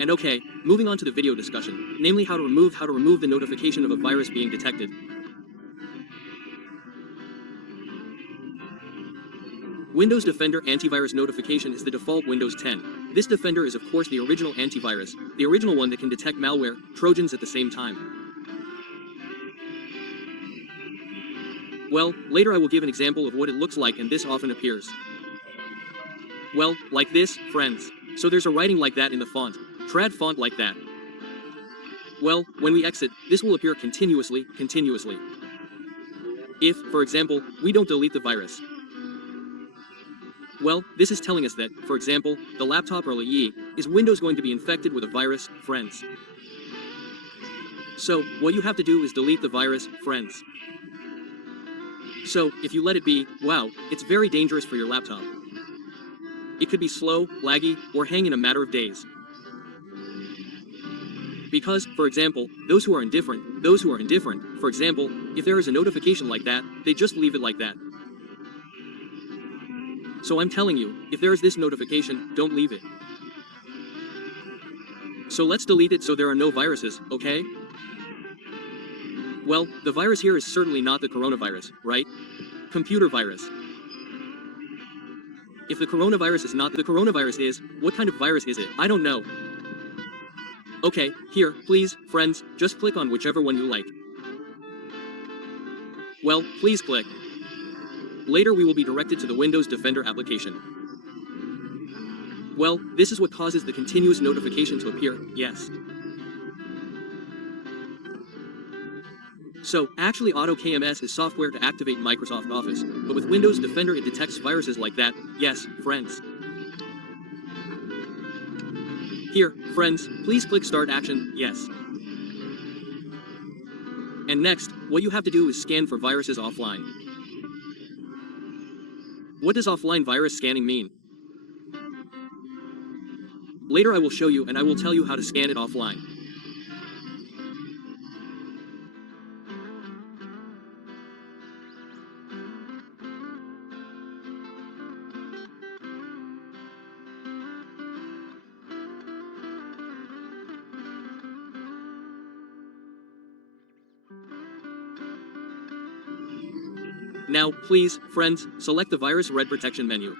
And okay, moving on to the video discussion, namely how to remove the notification of a virus being detected. Windows Defender antivirus notification is the default Windows 10. This Defender is of course the original antivirus, the original one that can detect malware, trojans at the same time. Well, later I will give an example of what it looks like, and this often appears. Well, like this, friends. So there's a writing like that in the font. Trad font like that. Well, when we exit, this will appear continuously. If, for example, we don't delete the virus. Well, this is telling us that, for example, the laptop or LE is Windows going to be infected with a virus, friends. So, what you have to do is delete the virus, friends. So, if you let it be, wow, it's very dangerous for your laptop. It could be slow, laggy, or hang in a matter of days. Because, for example, those who are indifferent, for example, if there is a notification like that, they just leave it like that. So I'm telling you, if there is this notification, don't leave it. So let's delete it so there are no viruses, okay? Well, the virus here is certainly not the coronavirus, right? Computer virus. If the coronavirus is not the coronavirus is, what kind of virus is it? I don't know. Okay, here, please, friends, just click on whichever one you like. Well, please click. Later we will be directed to the Windows Defender application. Well, this is what causes the continuous notification to appear, yes. So, actually AutoKMS is software to activate Microsoft Office, but with Windows Defender it detects viruses like that, yes, friends. Here, friends, please click Start Action, yes. And next, what you have to do is scan for viruses offline. What does offline virus scanning mean? Later I will show you and I will tell you how to scan it offline. Now, please, friends, select the virus red protection menu.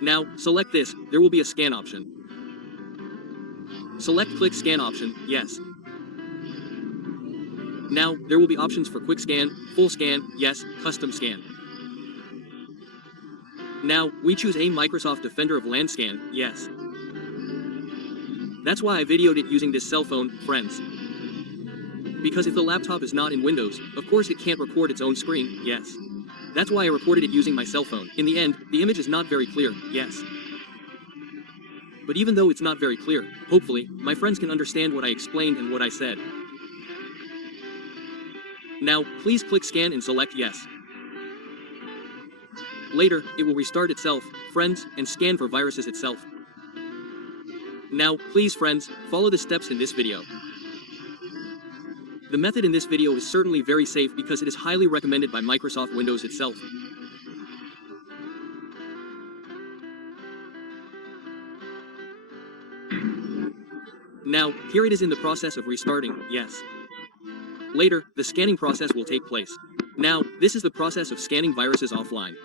Now, select this, there will be a scan option. Select click scan option, yes. Now, there will be options for quick scan, full scan, yes, custom scan. Now, we choose a Microsoft Defender of LAN scan, yes. That's why I videoed it using this cell phone, friends. Because if the laptop is not in Windows, of course it can't record its own screen, yes. That's why I recorded it using my cell phone. In the end, the image is not very clear, yes. But even though it's not very clear, hopefully, my friends can understand what I explained and what I said. Now, please click scan and select yes. Later, it will restart itself, friends, and scan for viruses itself. Now, please friends, follow the steps in this video. The method in this video is certainly very safe because it is highly recommended by Microsoft Windows itself. Now, here it is in the process of restarting, yes. Later, the scanning process will take place. Now, this is the process of scanning viruses offline.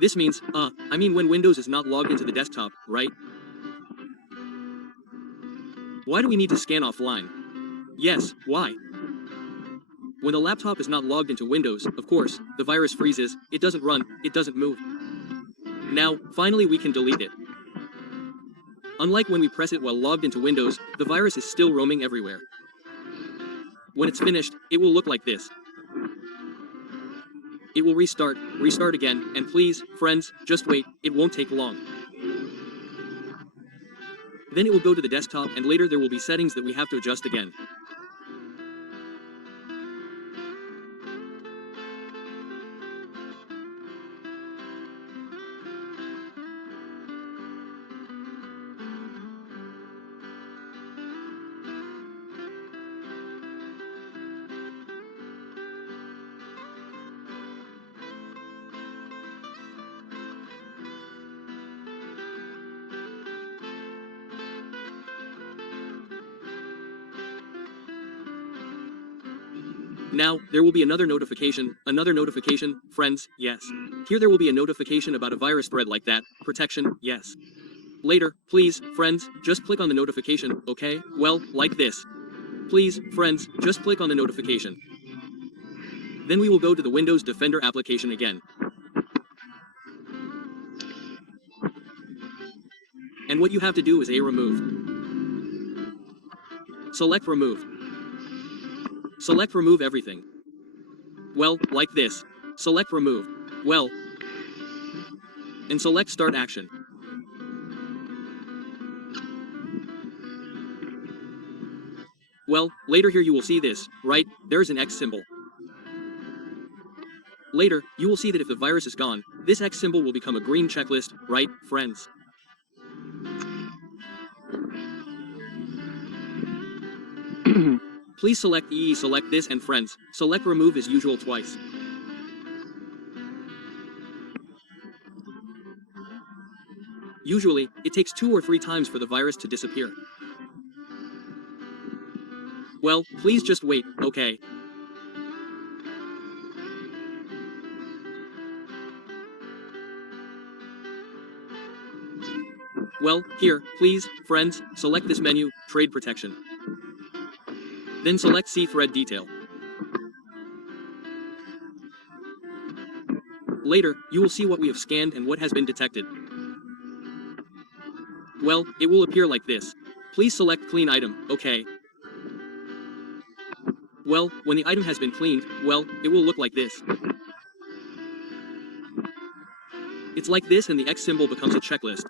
This means, when Windows is not logged into the desktop, right? Why do we need to scan offline? Yes, why? When the laptop is not logged into Windows, of course, the virus freezes, it doesn't run, it doesn't move. Now, finally we can delete it. Unlike when we press it while logged into Windows, the virus is still roaming everywhere. When it's finished, it will look like this. It will restart again, and please, friends, just wait, it won't take long. Then it will go to the desktop and later there will be settings that we have to adjust again. Now, there will be another notification, friends, yes. Here there will be a notification about a virus thread like that, protection, yes. Later, please, friends, just click on the notification, okay? Well, like this. Please, friends, just click on the notification. Then we will go to the Windows Defender application again. And what you have to do is remove. Select remove. Select remove everything. Well, like this. Select remove. Well. And select start action. Well, later here you will see this, right? There's an X symbol. Later, you will see that if the virus is gone, this X symbol will become a green checklist, right, friends? Please select select this and friends, select remove as usual twice. Usually, it takes 2 or 3 times for the virus to disappear. Well, please just wait, okay? Well, here, please, friends, select this menu, Trade Protection. Then select See Thread Detail. Later, you will see what we have scanned and what has been detected. Well, it will appear like this. Please select Clean Item, okay? Well, when the item has been cleaned, well, it will look like this. It's like this and the X symbol becomes a checklist.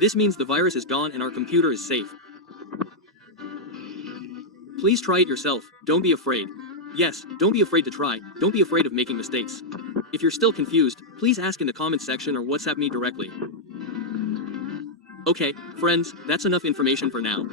This means the virus is gone and our computer is safe. Please try it yourself, don't be afraid. Yes, don't be afraid to try, don't be afraid of making mistakes. If you're still confused, please ask in the comments section or WhatsApp me directly. Okay, friends, that's enough information for now.